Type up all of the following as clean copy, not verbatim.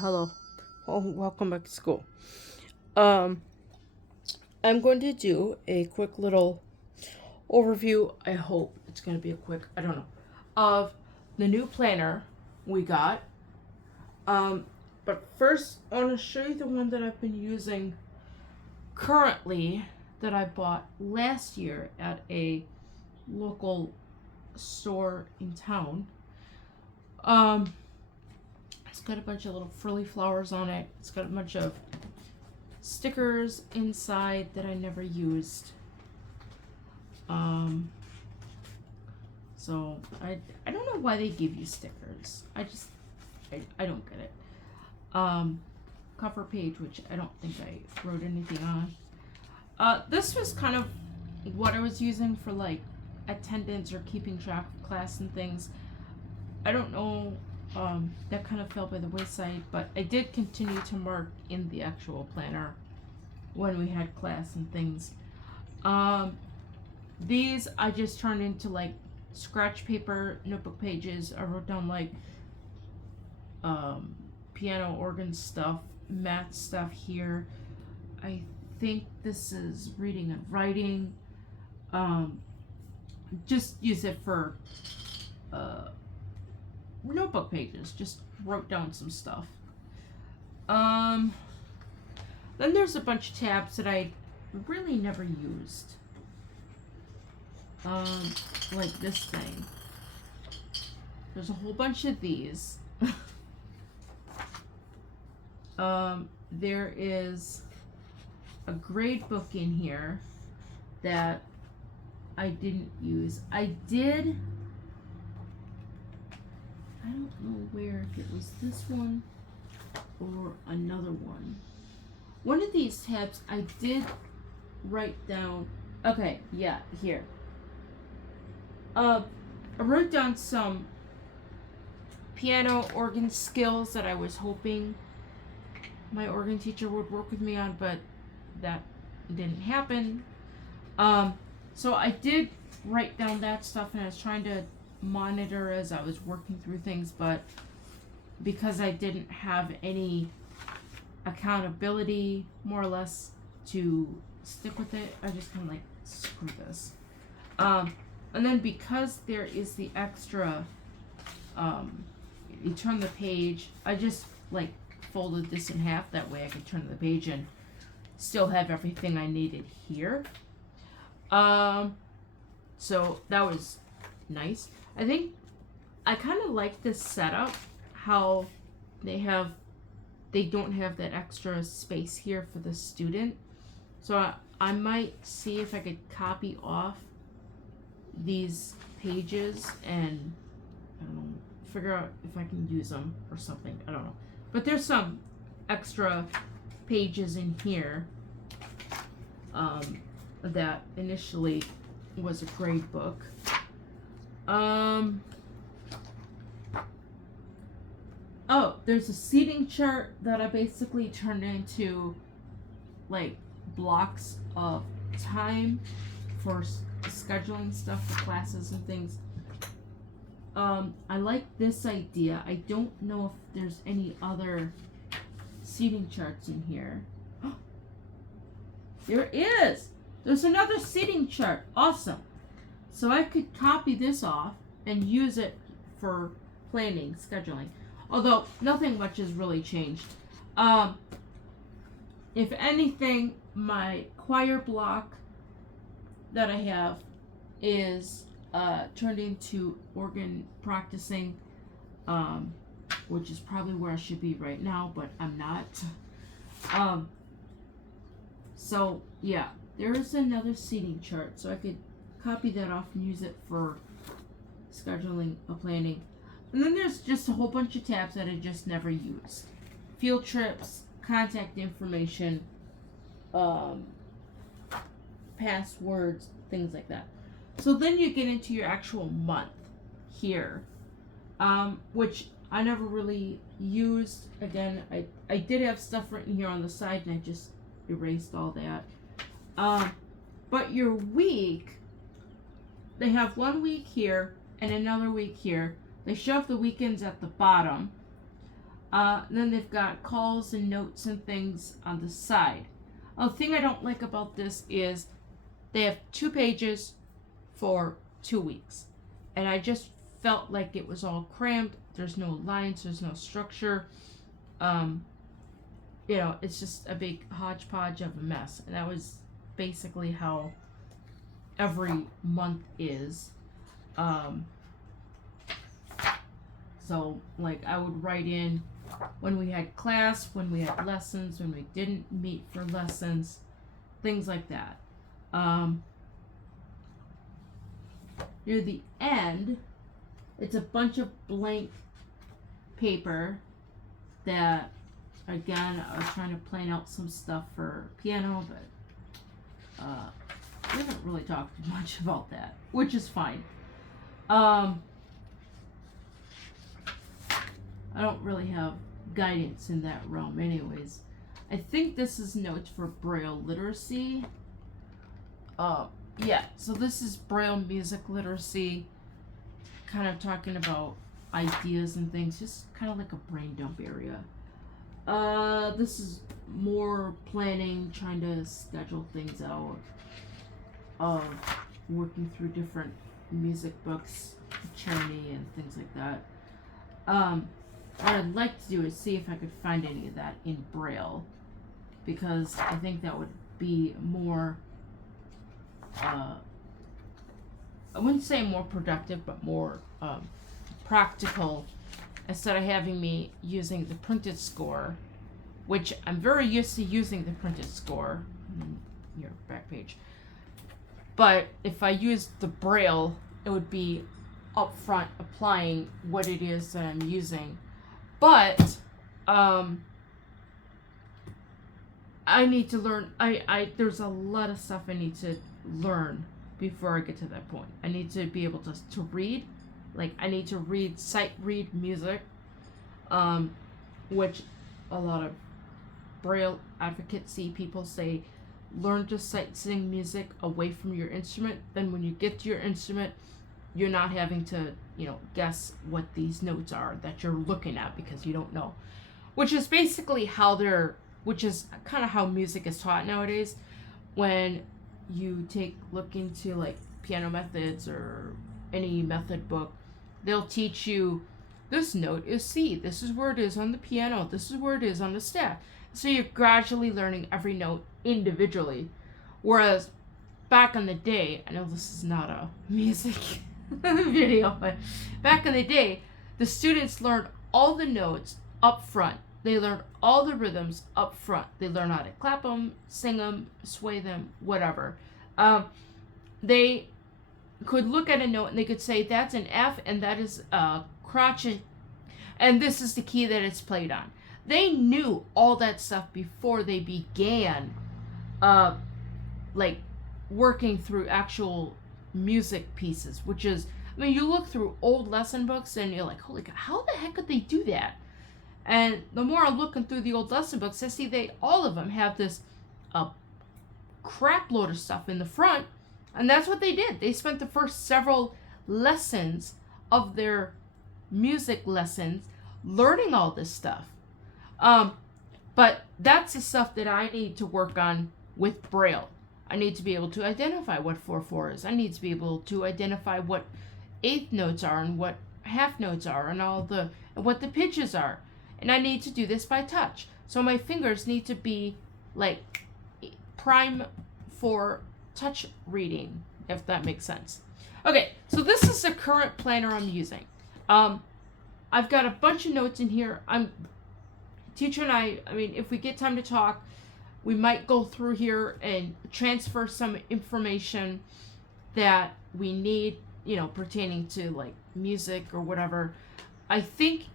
Hello. Oh, welcome back to school. Um, I'm going to do a quick little overview. I hope it's going to be a quick, I don't know, of the new planner we got. Um, but first, I want to show you the one that I've been using currently that I bought last year at a local store in town. Um, it's got a bunch of little frilly flowers on it. It's got a bunch of stickers inside that I never used. Um, so I don't know why they give you stickers. I don't get it. Cover page, which I don't think I wrote anything on. This was kind of what I was using for like attendance or keeping track of class and things. I don't know. That kind of fell by the wayside, but I did continue to mark in the actual planner when we had class and things. These I just turned into like scratch paper notebook pages. I wrote down like piano, organ stuff, math stuff here. I think this is reading and writing. Just use it for notebook pages. Just wrote down some stuff. Then there's a bunch of tabs that I really never used. Like this thing. There's a whole bunch of these. There is a grade book in here that I didn't use. I don't know where, if it was this one or another one. One of these tabs I did write down. Okay, yeah, here. I wrote down some piano organ skills that I was hoping my organ teacher would work with me on, but that didn't happen. So I did write down that stuff, and I was trying to monitor as I was working through things, but because I didn't have any accountability, more or less, to stick with it, I just kind of like, screw this. And then because there is the extra, you turn the page, I just like folded this in half, that way I could turn the page and still have everything I needed here. So that was nice. I think I kind of like this setup, how they don't have that extra space here for the student. So I might see if I could copy off these pages and, I don't know, figure out if I can use them or something. I don't know. But there's some extra pages in here that initially was a grade book. Oh, there's a seating chart that I basically turned into like blocks of time for scheduling stuff for classes and things. I like this idea. I don't know if there's any other seating charts in here. There is! There's another seating chart. Awesome. So I could copy this off and use it for planning, scheduling. Although nothing much has really changed. If anything, my choir block that I have is turned into organ practicing, which is probably where I should be right now, but I'm not. So yeah, there is another seating chart, so I could copy that off and use it for scheduling or planning. And then there's just a whole bunch of tabs that I just never use. Field trips, contact information, passwords, things like that. So then you get into your actual month here, which I never really used. Again, I did have stuff written here on the side, and I just erased all that. But your week, they have 1 week here and another week here. They shove the weekends at the bottom. Then they've got calls and notes and things on the side. The thing I don't like about this is they have 2 pages for 2 weeks. And I just felt like it was all crammed. There's no lines, there's no structure. It's just a big hodgepodge of a mess. And that was basically how every month is. So, like, I would write in when we had class, when we had lessons, when we didn't meet for lessons, things like that. Near the end, it's a bunch of blank paper that, again, I was trying to plan out some stuff for piano, but we haven't really talked much about that, which is fine. I don't really have guidance in that realm anyways. I think this is notes for Braille literacy. Yeah, so this is Braille music literacy, kind of talking about ideas and things, just kind of like a brain dump area. This is more planning, trying to schedule things out, working through different music books, Cherny and things like that. What I'd like to do is see if I could find any of that in Braille, because I think that would be more, I wouldn't say more productive, but more practical, instead of having me using the printed score, which I'm very used to using the printed score. Your back page. But if I used the Braille, it would be up front applying what it is that I'm using. But I need to learn. There's a lot of stuff I need to learn before I get to that point. I need to be able to read. Like, I need to sight read music, which a lot of Braille advocacy people say, learn to sight sing music away from your instrument. Then when you get to your instrument, you're not having to, guess what these notes are that you're looking at because you don't know. Which is basically which is kind of how music is taught nowadays. When you look into like piano methods or any method book, they'll teach you this note is C, this is where it is on the piano, this is where it is on the staff. So you're gradually learning every note individually. Whereas back in the day, I know this is not a music video, but back in the day, the students learned all the notes up front. They learned all the rhythms up front. They learned how to clap them, sing them, sway them, whatever. They could look at a note and they could say that's an F and that is a crotchet, and this is the key that it's played on. They knew all that stuff before they began working through actual music pieces, which is, you look through old lesson books and you're like, holy God, how the heck could they do that? And the more I'm looking through the old lesson books, I see all of them have this crap load of stuff in the front, and that's what they did. They spent the first several lessons of their music lessons learning all this stuff. But that's the stuff that I need to work on with Braille. I need to be able to identify what 4/4 is. I need to be able to identify what eighth notes are and what half notes are and what the pitches are. And I need to do this by touch. So my fingers need to be like prime for touch reading, if that makes sense. Okay, so this is the current planner I'm using. I've got a bunch of notes in here. Teacher and I mean, if we get time to talk, we might go through here and transfer some information that we need, pertaining to like music or whatever. I think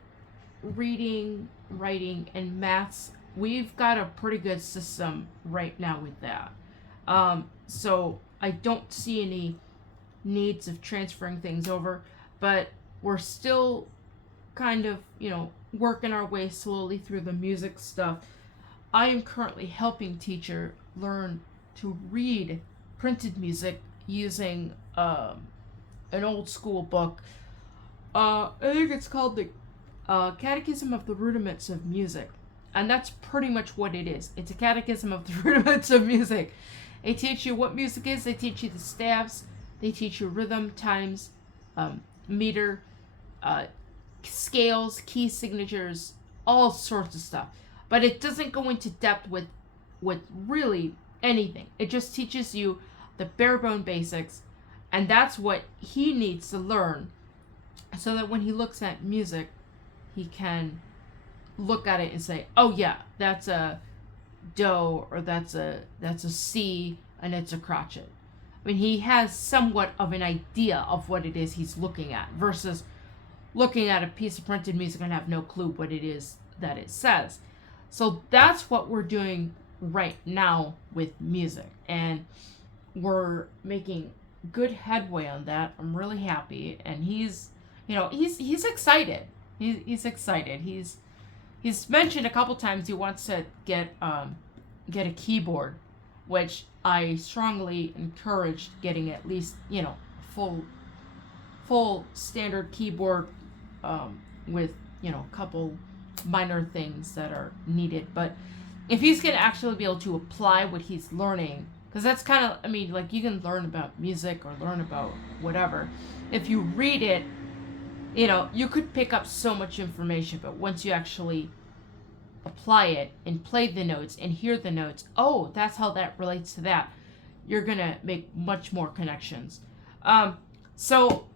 reading, writing, and maths, we've got a pretty good system right now with that. So I don't see any needs of transferring things over, but we're still kind of, working our way slowly through the music stuff. I am currently helping teacher learn to read printed music using an old school book. I think it's called Catechism of the Rudiments of Music. And that's pretty much what it is. It's a catechism of the rudiments of music. They teach you what music is. They teach you the staves. They teach you rhythm, times, meter, scales, key signatures, all sorts of stuff. But it doesn't go into depth with really anything. It just teaches you the bare bone basics. And that's what he needs to learn so that when he looks at music, he can look at it and say, oh yeah, that's a do, or that's a C, and it's a crotchet. I mean, he has somewhat of an idea of what it is he's looking at versus looking at a piece of printed music and have no clue what it is that it says. So that's what we're doing right now with music, and we're making good headway on that. I'm really happy, and he's excited. He's excited. He's mentioned a couple times he wants to get a keyboard, which I strongly encouraged getting at least, full standard keyboard with, a couple minor things that are needed. But if he's going to actually be able to apply what he's learning, because that's kind of, you can learn about music or learn about whatever. If you read it, you could pick up so much information, but once you actually apply it and play the notes and hear the notes, oh, that's how that relates to that, you're going to make much more connections. So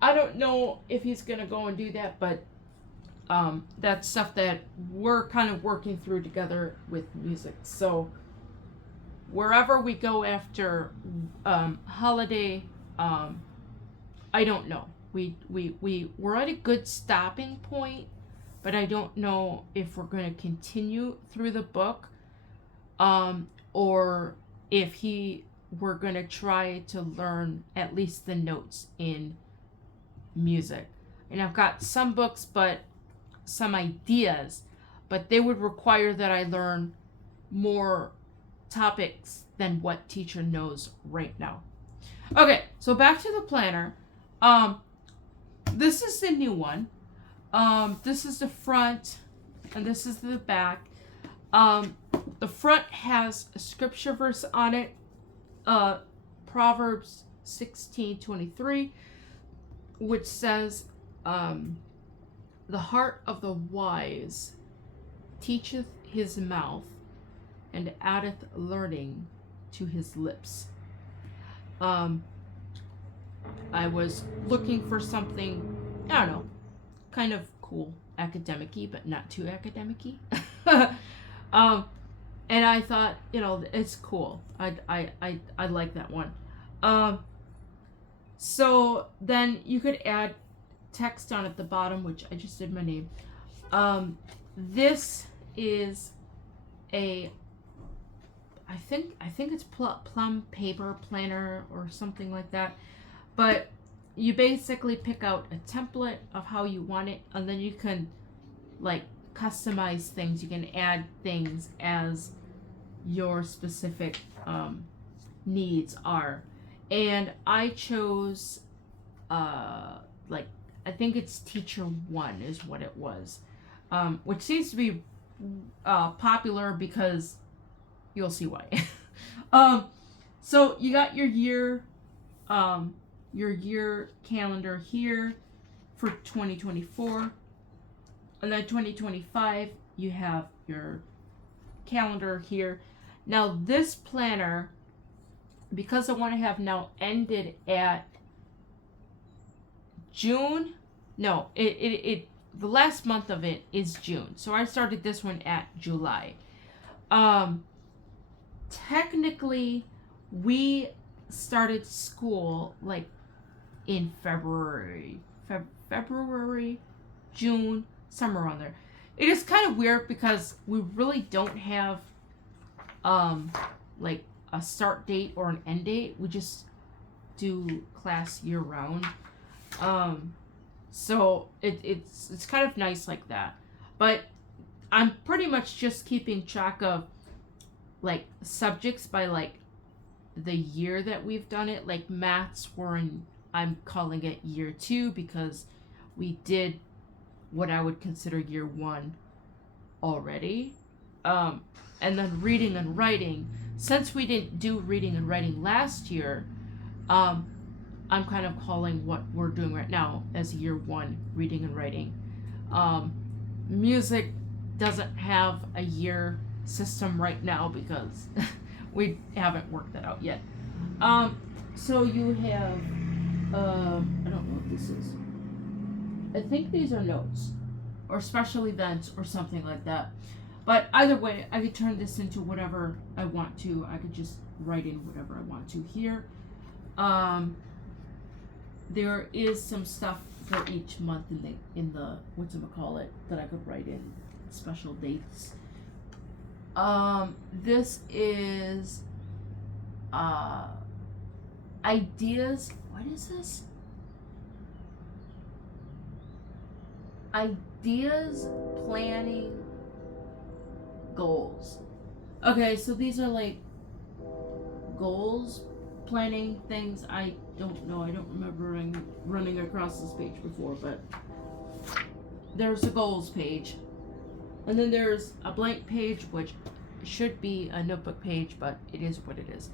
I don't know if he's going to go and do that, but that's stuff that we're kind of working through together with music. So wherever we go after holiday, I don't know. We're at a good stopping point, but I don't know if we're going to continue through the book, or if we're going to try to learn at least the notes in music. And I've got some books, but some ideas, but they would require that I learn more topics than what teacher knows right now. Okay, so back to the planner. This is the new one. This is the front, and this is the back. The front has a scripture verse on it, Proverbs 16:23, which says, the heart of the wise teacheth his mouth, and addeth learning to his lips. I was looking for something, I don't know, kind of cool, academic-y, but not too academic-y. And I thought, it's cool. I like that one. So then you could add text down at the bottom, which I just did my name. This is I think it's Plum Paper Planner or something like that. But you basically pick out a template of how you want it, and then you can customize things. You can add things as your specific needs are. And I chose I think it's Teacher 1 is what it was, which seems to be popular because you'll see why. So you got your year calendar here for 2024, and then 2025 you have your calendar here. Now this planner, because I want to have now ended at June, no, the last month of it is June, so I started this one at July. Technically we started school in February, June, somewhere around there. It is kind of weird because we really don't have a start date or an end date. We just do class year round. So it's kind of nice like that. But I'm pretty much just keeping track of subjects by the year that we've done it. Maths I'm calling it year 2 because we did what I would consider year one already. Um, and then reading and writing. Since we didn't do reading and writing last year, um, I'm kind of calling what we're doing right now as year one reading and writing. Um, Music doesn't have a year system right now because we haven't worked that out yet. So you have, I don't know what this is. I think these are notes or special events or something like that. But either way, I could turn this into whatever I want to. I could just write in whatever I want to here. Um, there is some stuff for each month in the whatchamacallit that I could write in special dates. This is ideas. What is this? Ideas, planning, goals. Okay, so these are like goals, planning things. I don't know. I don't remember running across this page before, but there's a goals page. And then there's a blank page, which should be a notebook page, but it is what it is.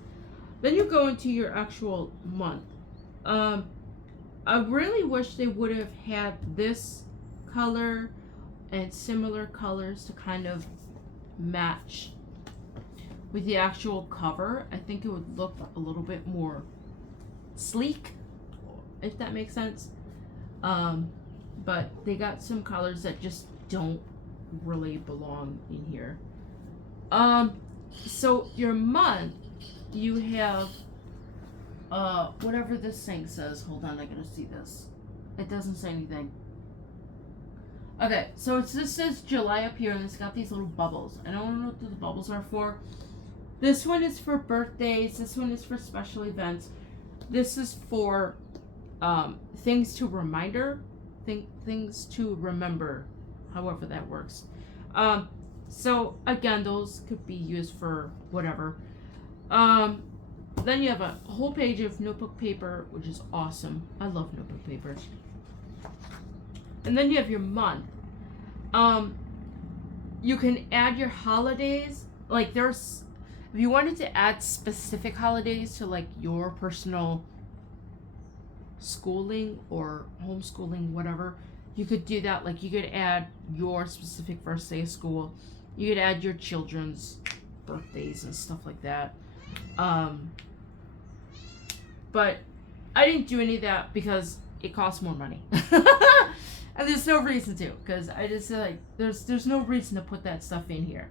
Then you go into your actual month. I really wish they would have had this color and similar colors to kind of match with the actual cover. I think it would look a little bit more sleek, if that makes sense. But they got some colors that just don't really belong in here. So your month, you have whatever this thing says. Hold on, I gotta see this. It doesn't say anything. Okay, so this says July up here, and it's got these little bubbles. I don't know what the bubbles are for. This one is for birthdays. This one is for special events. This is for things to things to remember, however that works. So again, those could be used for whatever. Then you have a whole page of notebook paper, which is awesome. I love notebook paper. And then you have your month. You can add your holidays. Like if you wanted to add specific holidays to like your personal schooling or homeschooling, whatever, you could do that. Like you could add your specific first day of school. You could add your children's birthdays and stuff like that. But I didn't do any of that because it costs more money. And there's no reason to, because I just like there's no reason to put that stuff in here.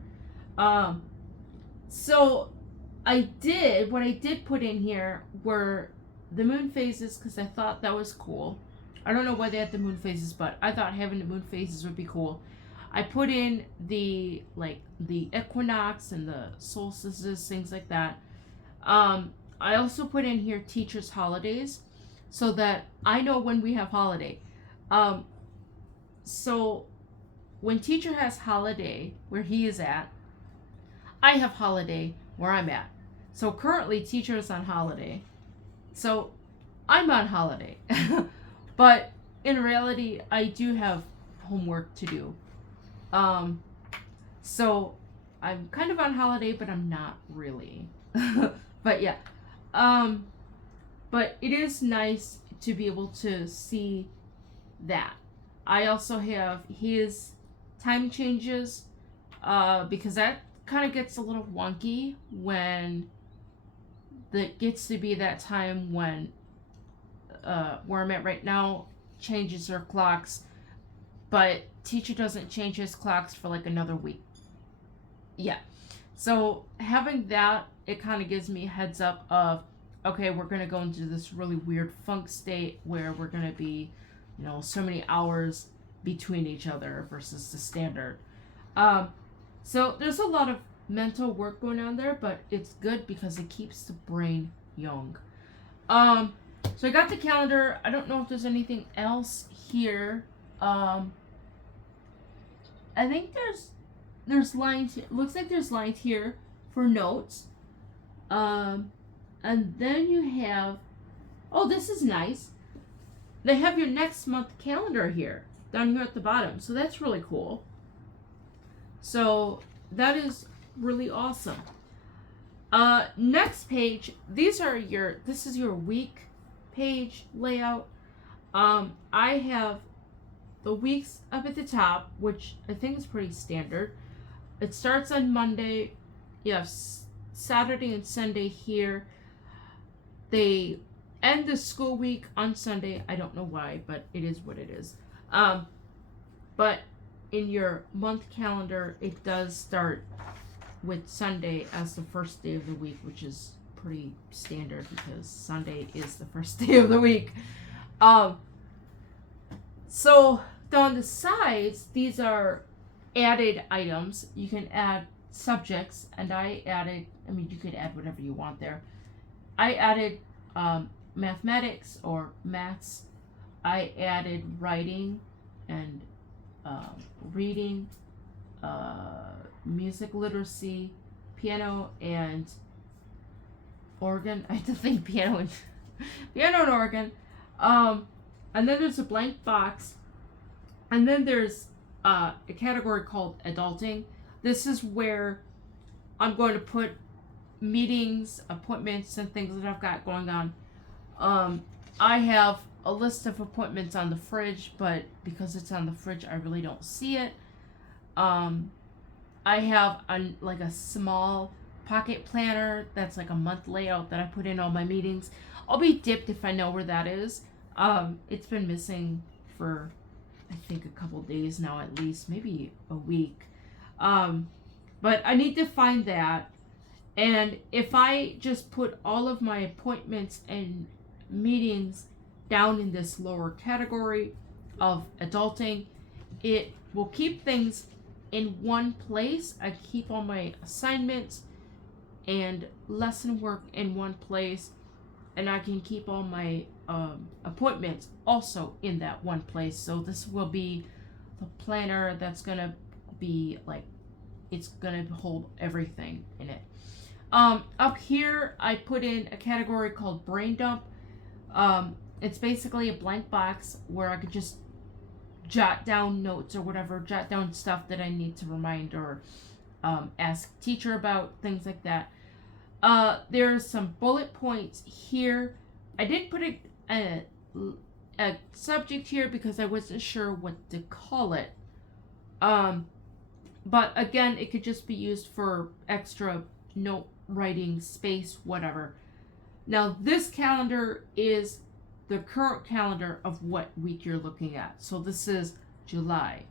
So what I did put in here were the moon phases, because I thought that was cool. I don't know why they had the moon phases, but I thought having the moon phases would be cool. I put in the equinox and the solstices, things like that. I also put in here teachers' holidays, so that I know when we have holiday. So when teacher has holiday where he is at, I have holiday where I'm at. So currently teacher is on holiday. So I'm on holiday. But in reality, I do have homework to do. So I'm kind of on holiday, but I'm not really. But yeah. But it is nice to be able to see that. I also have his time changes, because that kind of gets a little wonky when that gets to be that time when where I'm at right now changes their clocks, but teacher doesn't change his clocks for like another week. Yeah. So having that, it kind of gives me a heads up of, okay, we're going to go into this really weird funk state where we're going to be, so many hours between each other versus the standard. So there's a lot of mental work going on there, but it's good because it keeps the brain young. So I got the calendar. I don't know if there's anything else here. I think there's lines. It looks like there's lines here for notes. And then you have, oh, this is nice. They have your next month calendar here. down here at the bottom. So that's really cool. So that is really awesome. Next page, this is your week page layout. I have the weeks up at the top, which I think is pretty standard. It starts on Monday. You have Saturday and Sunday here. They end the school week on Sunday. I don't know why, but it is what it is. But in your month calendar, it does start with Sunday as the first day of the week, which is pretty standard because Sunday is the first day of the week. So down the sides, these are added items. You can add subjects, and you could add whatever you want there. I added mathematics or maths. I added writing and reading, music literacy, piano and organ. I have to think piano and organ. And then there's a blank box. And then there's a category called adulting. This is where I'm going to put meetings, appointments, and things that I've got going on. I have a list of appointments on the fridge, but because it's on the fridge, I really don't see it. I have a small pocket planner that's like a month layout that I put in all my meetings. I'll be dipped if I know where that is. It's been missing for I think a couple days now, at least maybe a week. But I need to find that. And if I just put all of my appointments and meetings down in this lower category of adulting, it will keep things in one place. I keep all my assignments and lesson work in one place, and I can keep all my appointments also in that one place. So this will be the planner that's gonna be like, it's gonna hold everything in it. Up here I put in a category called brain dump. It's basically a blank box where I could just jot down notes or whatever, jot down stuff that I need to remind or ask teacher about, things like that. There's some bullet points here. I didn't put a subject here because I wasn't sure what to call it. But again, it could just be used for extra note writing space, whatever. Now this calendar is the current calendar of what week you're looking at. So this is July.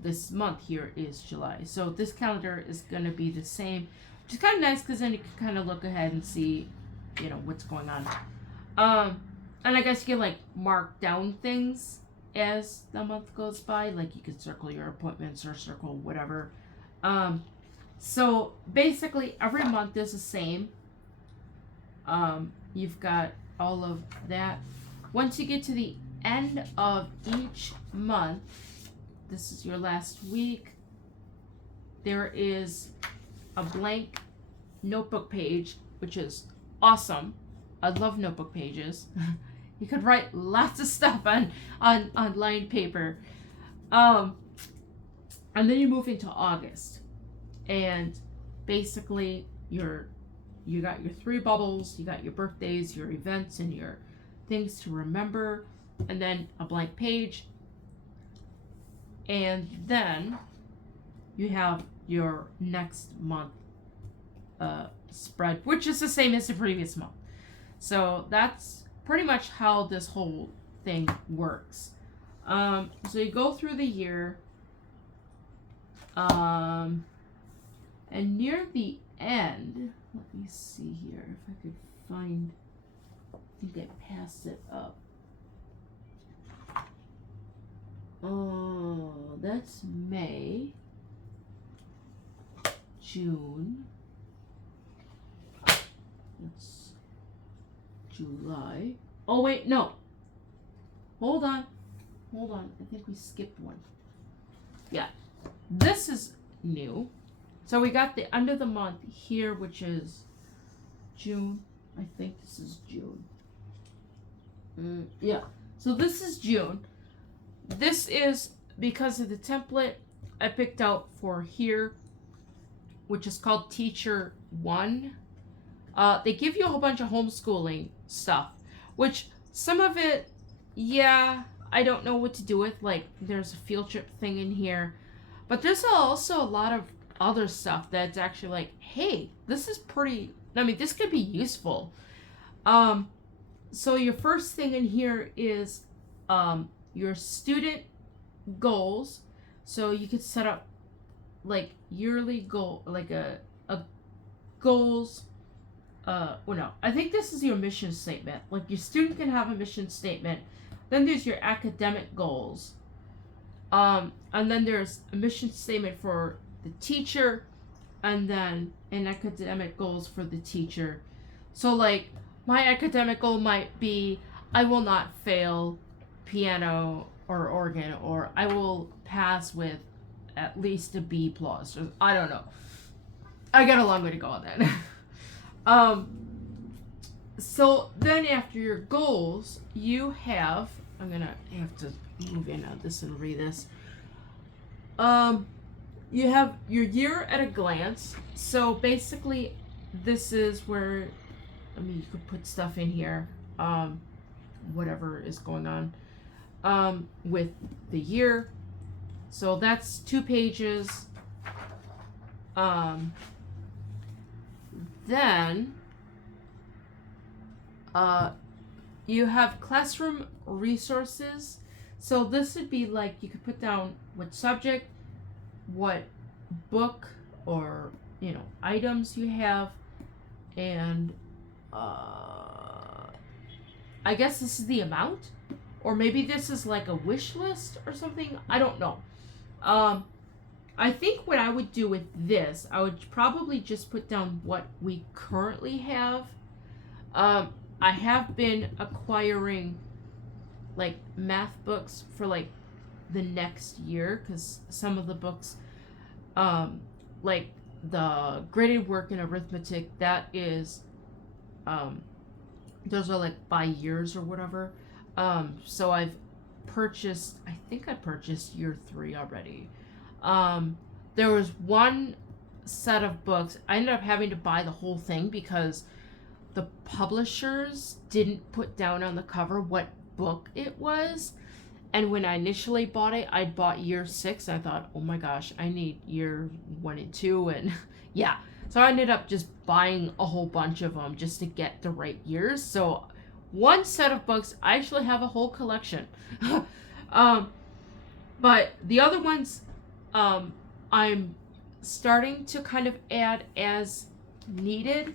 This month here is July. So this calendar is going to be the same, which is kind of nice because then you can kind of look ahead and see, what's going on. And I guess you can like mark down things as the month goes by. Like you could circle your appointments or circle whatever. So basically every month is the same. You've got all of that. Once you get to the end of each month, this is your last week, there is a blank notebook page, which is awesome. I love notebook pages. You could write lots of stuff on lined paper. And then you move into August. And basically you got your 3 bubbles, you got your birthdays, your events, and your things to remember, and then a blank page. And then you have your next month spread, which is the same as the previous month. So that's pretty much how this whole thing works. So you go through the year, and near the end, let me see here if I could find, I think I passed it up. Oh, that's May, June, that's July. Oh wait, no. Hold on. I think we skipped one. Yeah, this is new. So we got the end of the month here, which is June. I think this is June. Yeah. So this is June. this is because of the template I picked out for here, which is called Teacher 1. They give you a whole bunch of homeschooling stuff, which some of it, yeah, I don't know what to do with. Like, there's a field trip thing in here, but there's also a lot of other stuff that's actually like, hey, this is pretty, I mean, this could be useful. So your first thing in here is your student goals. So you could set up like yearly goal, like a goals. Well, no, I think this is your mission statement. Like your student can have a mission statement. Then there's your academic goals. And then there's a mission statement for the teacher, and then an academic goals for the teacher. So like my academic goal might be I will not fail piano or organ, or I will pass with at least a B plus, or I don't know. I got a long way to go on that. So then after your goals, you have, I'm gonna have to move in on this and read this. You have your year at a glance. So basically, this is where, I mean, you could put stuff in here, whatever is going on, with the year. So that's 2 pages. Then, you have classroom resources. So this would be like, you could put down what subject, what book, or, you know, items you have, and I guess this is the amount, or maybe this is like a wish list or something. I don't know. I think what I would do with this, I would probably just put down what we currently have. I have been acquiring like math books for like the next year, because some of the books, like the graded work in arithmetic, that is, those are like by years or whatever. So I think I purchased year 3 already. There was one set of books. I ended up having to buy the whole thing because the publishers didn't put down on the cover what book it was. And when I initially bought it, I bought year 6. I thought, oh my gosh, I need year 1 and 2. And yeah, so I ended up just buying a whole bunch of them just to get the right years. So one set of books, I actually have a whole collection. But the other ones, I'm starting to kind of add as needed.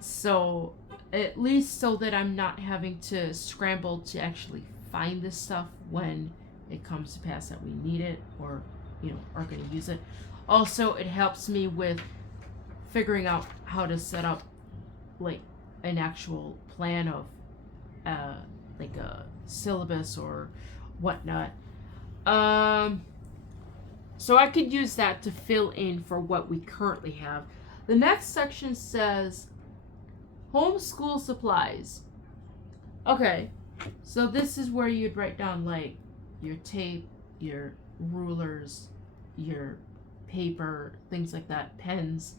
So at least so that I'm not having to scramble to actually find this stuff when it comes to pass that we need it, or, you know, are going to use it. Also, it helps me with figuring out how to set up like an actual plan of like a syllabus or whatnot. So I could use that to fill in for what we currently have. The next section says homeschool supplies. Okay, so this is where you'd write down like your tape, your rulers, your paper, things like that, pens.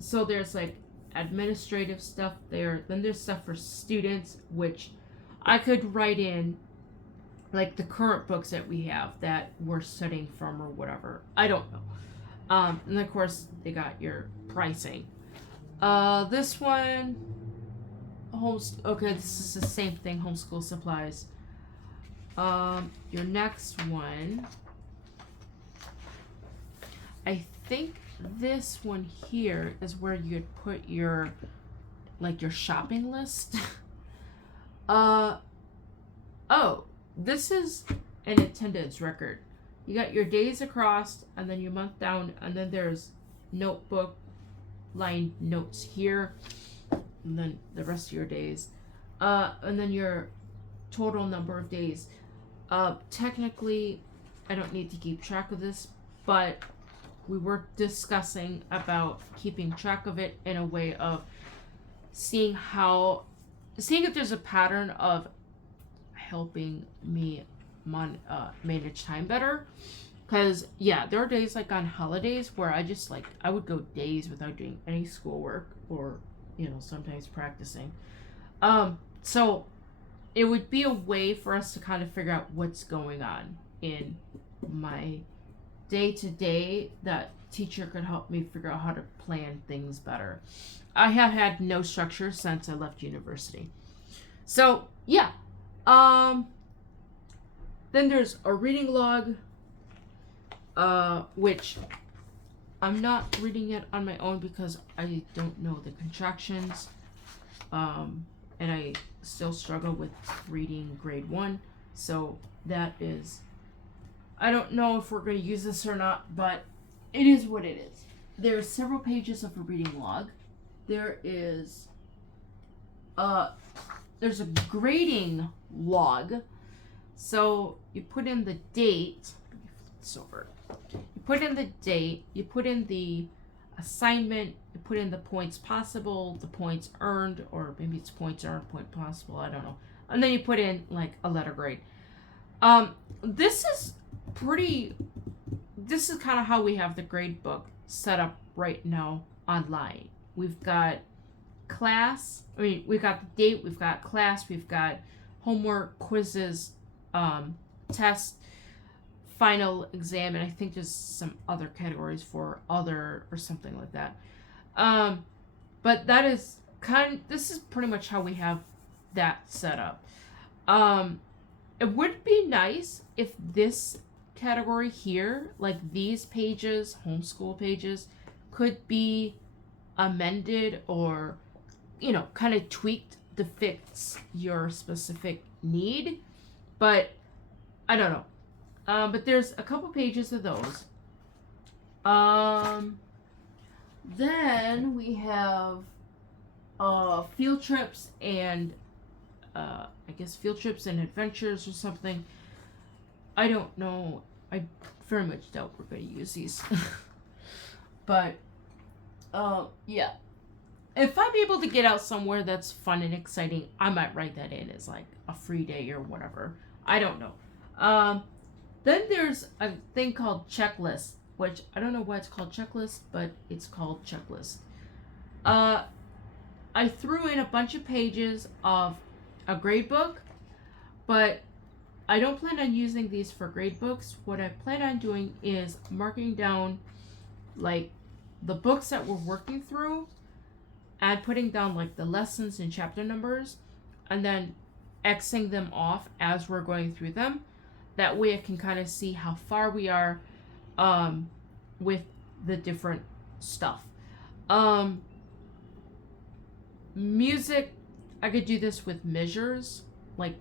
So there's like administrative stuff there. Then there's stuff for students, which I could write in like the current books that we have that we're studying from or whatever. I don't know. And of course they got your pricing. This one, okay, this is the same thing, homeschool supplies. Your next one, I think this one here is where you'd put your, like your shopping list. Oh, this is an attendance record. You got your days across, and then your month down, and then there's notebook line notes here, and then the rest of your days, and then your total number of days. Technically, I don't need to keep track of this, but we were discussing about keeping track of it in a way of seeing if there's a pattern of helping me manage time better. Because, yeah, there are days like on holidays where I would go days without doing any schoolwork or, sometimes practicing. So it would be a way for us to kind of figure out what's going on in my day to day that teacher could help me figure out how to plan things better. I have had no structure since I left university. So, yeah. Then there's a reading log, which I'm not reading it on my own because I don't know the contractions. And I still struggle with reading grade 1. So that is, I don't know if we're going to use this or not, but it is what it is. There's several pages of a reading log. There's a grading log. So you put in the date. Let me flip this over. You put in the date. You put in the assignment. You put in the points possible, the points earned, or maybe it's points earned, point possible. I don't know. And then you put in like a letter grade. This is kind of how we have the grade book set up right now online. We've got class. We've got the date. We've got class. We've got homework, quizzes, test, final exam, and I think there's some other categories for other or something like that. But that is this is pretty much how we have that set up. It would be nice if this category here, like these pages, homeschool pages, could be amended or, kind of tweaked to fit your specific need. But I don't know. But there's a couple pages of those. Then we have field trips and I guess field trips and adventures or something. I don't know. I very much doubt we're going to use these. But yeah. If I'm able to get out somewhere that's fun and exciting, I might write that in as like a free day or whatever. I don't know. Then there's a thing called checklist, which I don't know why it's called checklist, but it's called checklist. I threw in a bunch of pages of a grade book, but I don't plan on using these for grade books. What I plan on doing is marking down like the books that we're working through and putting down like the lessons and chapter numbers and then Xing them off as we're going through them. That way I can kind of see how far we are with the different stuff. Music, I could do this with measures, like,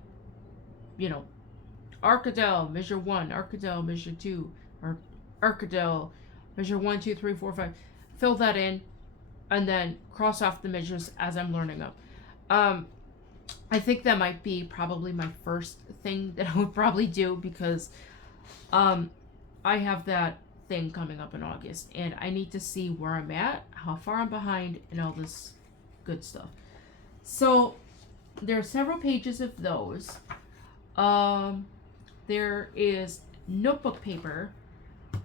Arcadel, measure 1, Arcadel, measure 2, or Arcadel, measure 1, 2, 3, 4, 5. Fill that in, and then cross off the measures as I'm learning them. I think that might be probably my first thing that I would probably do because I have that thing coming up in August and I need to see where I'm at, how far I'm behind, and all this good stuff. So there are several pages of those. There is notebook paper,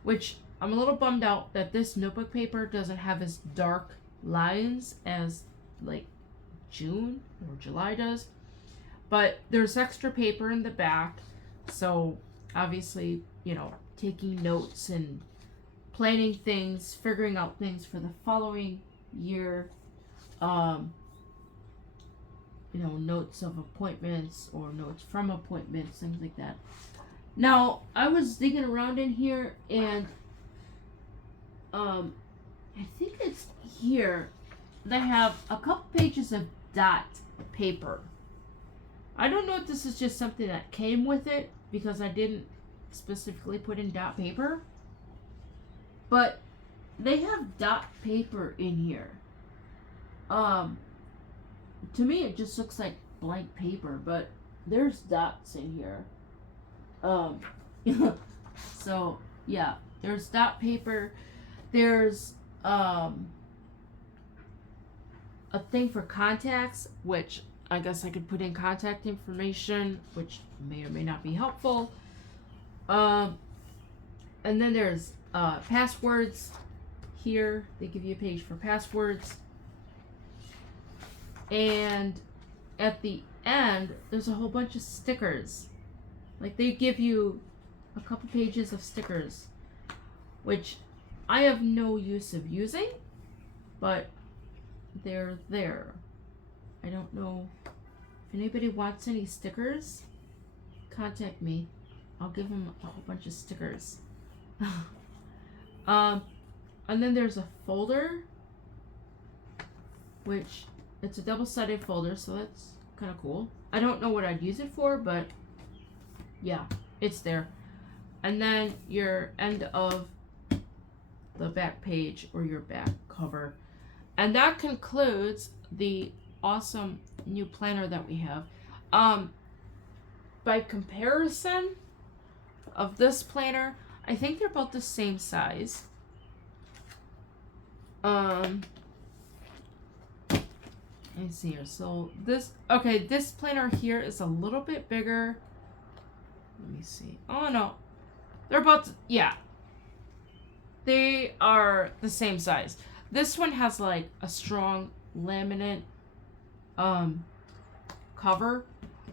which I'm a little bummed out that this notebook paper doesn't have as dark lines as like June or July does. But there's extra paper in the back, so obviously, taking notes and planning things, figuring out things for the following year, notes of appointments or notes from appointments, things like that. Now, I was digging around in here and I think it's here. They have a couple pages of dot paper. I don't know if this is just something that came with it because I didn't specifically put in dot paper, but they have dot paper in here. To me it just looks like blank paper, but there's dots in here. So yeah, there's dot paper. There's a thing for contacts, which I guess I could put in contact information, which may or may not be helpful. And then there's passwords. Here they give you a page for passwords, and at the end there's a whole bunch of stickers. Like, they give you a couple pages of stickers, which I have no use of using, but they're there. I don't know if anybody wants any stickers. Contact me. I'll give them a whole bunch of stickers. And then there's a folder, which it's a double-sided folder, so that's kind of cool. I don't know what I'd use it for, but yeah, it's there. And then your end of the back page, or your back cover. And that concludes the awesome new planner that we have. By comparison of this planner, I think they're about the same size. Let me see here. So this planner here is a little bit bigger. Let me see. Oh no, they're about they are the same size. This one has like a strong laminate cover,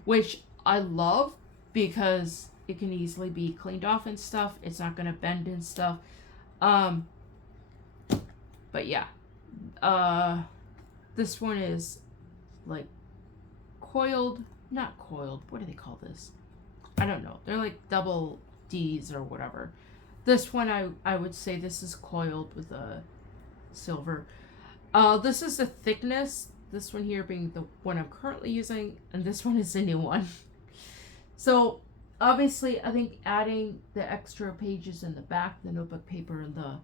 which I love because it can easily be cleaned off and stuff. It's not gonna bend and stuff. But yeah, this one is like coiled, not coiled. What do they call this? I don't know. They're like double D's or whatever. This one, I would say this is coiled with a silver. This is the thickness. This one here being the one I'm currently using, and this one is the new one. So obviously, I think adding the extra pages in the back, the notebook paper and the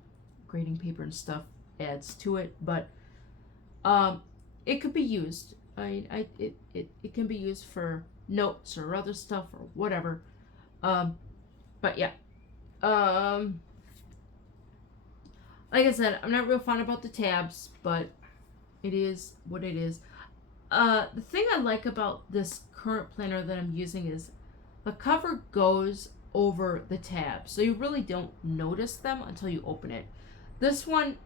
grading paper and stuff, adds to it, but it could be used. It can be used for notes or other stuff or whatever. But yeah, like I said, I'm not real fond about the tabs, but it is what it is. The thing I like about this current planner that I'm using is the cover goes over the tabs, so you really don't notice them until you open it. This one,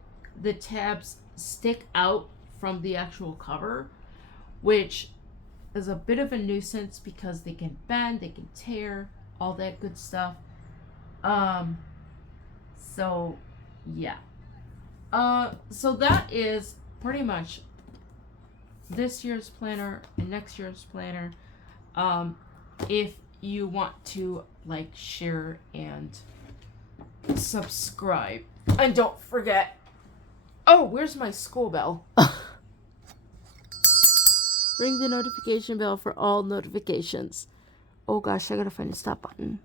the tabs stick out from the actual cover, which is a bit of a nuisance because they can bend, they can tear, all that good stuff. So yeah. So that is pretty much this year's planner and next year's planner. If you want to like, share, and subscribe, and don't forget. Oh, where's my school bell? Ring the notification bell for all notifications. Oh gosh, I gotta find the stop button.